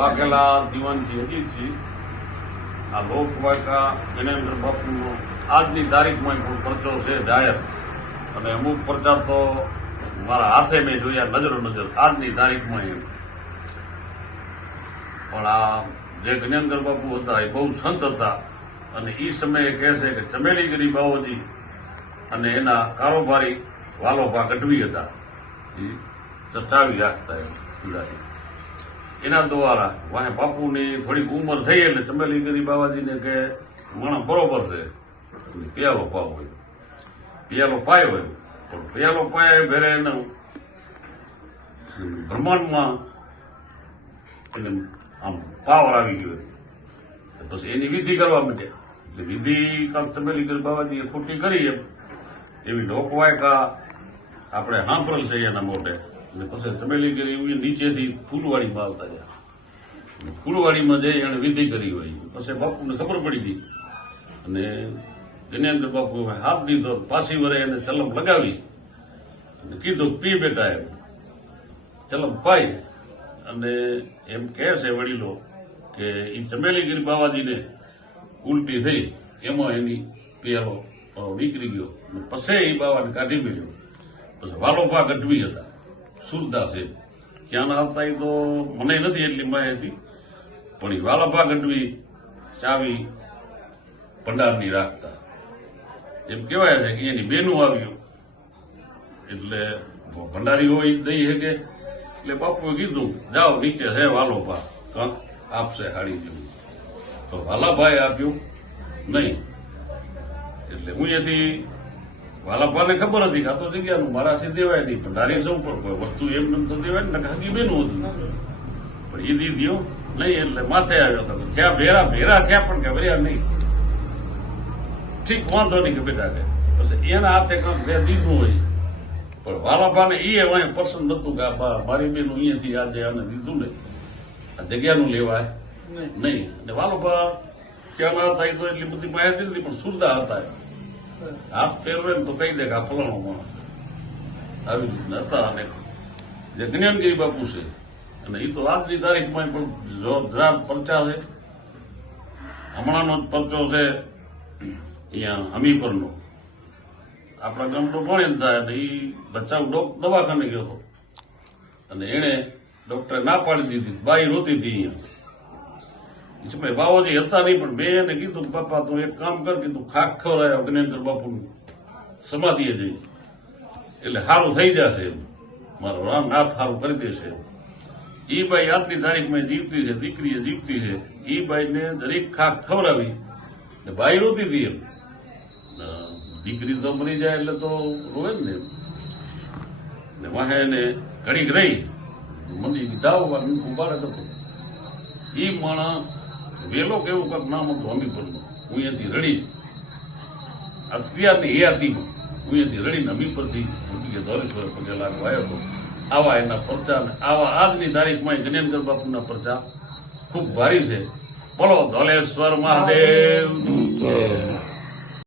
વાઘેલા દીવાનજી અજીતજી આ લોકવાયકા જ્ઞાનેન્દ્ર બાપુનો આજની તારીખમાં પણ પરચો છે જાહેર. અને અમુક પરચા તો મારા હાથે મેં જોયા નજરો નજર આજની તારીખમાં એમ. પણ આ જે જ્ઞાનેન્દ્ર બાપુ હતા એ બહુ સંત હતા. અને એ સમયે કહે છે કે ચમેલીગીરી બાવોજી અને એના કારોબારી વાલોભા ગઢવી હતા. એ ચચાવી રાખતા એમ પીડાથી. એના દ્વારા વાહે બાપુની થોડીક ઉંમર થઈ એટલે ચમેલીગીરી બાવાજીને કે, માણસ બરોબર છે. પિયાલો પાવ હોય. પિયાલો પાય હોય. પણ પિયાલો પાય ભેરે એને બ્રહ્માંડમાં એને આમ પાવર આવી ગયો પછી એની વિધિ કરવા માટે એટલે વિધિ કાંક ચમેલીગીરી બાવાજીએ ખોટી કરી એમ. એવી લોકવાયકા આપણે સાંભળેલ છે એના મોઢે. અને પછી ચમેલીગીરી એવી નીચેથી ફૂલવાડીમાં આવતા ગયા. ફૂલવાડીમાં જઈ એને વિધિ કરી હોય. પછી બાપુને ખબર પડી હતી અને જ્ઞાનેન્દ્ર બાપુ હાથ દીધો, પાછી વરે એને ચલમ લગાવી. અને કીધું, પી બેટા એમ ચલમ પાઈ. અને એમ કહે છે વડીલો કે એ ચમેલીગીરી બાવાજીને ઉલટી થઈ. એમાં એની પેલો નીકળી ગયો. પછી એ બાવાને કાઢી મેળ્યો. પછી વાલોપા ગઢવી હતા. સુરદાસ ક્યાં હતા એ તો મને નથી એટલી માહિતી. પણ એ વાલાભા ગઢવી ચાવી ભંડારની રાખતા. એમ કહેવાય છે કે એની બેનું આવ્યું. એટલે ભંડારી હોય દઈ શકે. એટલે બાપુએ કીધું, જાઓ નીચે હે વાલોભા. કાં આપશે હાડી જેવું તો વાલાભાઈ આપ્યું, નહીં. એટલે હું અહીંયાથી વાલાભાને ખબર હતી કે આ તો જગ્યાનું મારાથી દેવાય નહીં ભંડારી સૌ પણ કોઈ વસ્તુ એમ નમ તો દેવાય ને હગી બેનું હતું. પણ એ દીધીઓ નહીં એટલે માથે આવ્યો હતો. થયા ભેરા ભેરા થયા પણ કે ભર્યા નહીં. ઠીક વાંધો નહીં કે બેટા કે. પછી એના હાથે કંઈક બે દીધું હોય. પણ વાલાભાને એ હવે પસંદ નતું કે આ મારી બેનું અહીંયાથી આજે આને દીધું ને. આ જગ્યાનું લેવાય? નહીં. અને વાલોભા ક્યાં હતા થાય તો એટલી બધી માહિતી નથી પણ સુરદા હતા. હાથ પહેરવે ને તો કહી દે કે આ ફલાણો માણસ આવી રીતના હતા અને જે જ્ઞાનગીરી બાપુ છે. અને એ તો આજની તારીખમાં પણ જોરદાર પરચા છે. હમણાંનો જ પરચો છે અહીંયા હમીપરનો આપણા ગામનો ભણે થાય અને એ બચ્ચા દવાખાને ગયો હતો. અને એણે ડોક્ટરે ના પાડી દીધી. બાઈ રોતી હતી અહીંયા. એ સમય બાવાજી હતા નહીં પણ મેં એને કીધું બાપા તું એક કામ કર કીધું ખાક ખવડાય જ્ઞાનેન્દ્ર બાપુનું સમાધિએ જઈ એટલે સારું થઈ જશે એમ મારો રામ નાથ સારું કરી દેશે ઈ બાઈ આજની તારીખમાં જીવતી છે દીકરીએ જીવતી છે ઈ બાઈને દરેક ખાક ખવડાવી બાઈ રોતી હતી એમ દીકરી તો મરી જાય એટલે તો રોવે ને. ને વાહે એને ઘડીક રહી મંદી દાવ ઉભાડે હતો ઈ માણા વેલો કેવું કાંક નામ હતું હમીપરનું હું અહીંયાથી રડી. અત્યારની હયાતીમાં હું અહીંયાથી રડીને હમીપરથી ઉઠી ધોરેશ્વર લાગવા આવ્યો હતો. આવા એના પરચા ને આવા આજની તારીખમાં જ્ઞાનેન્દ્ર બાપુના પરચા ખૂબ ભારી છે. બોલો, ધોલેશ્વર મહાદેવ.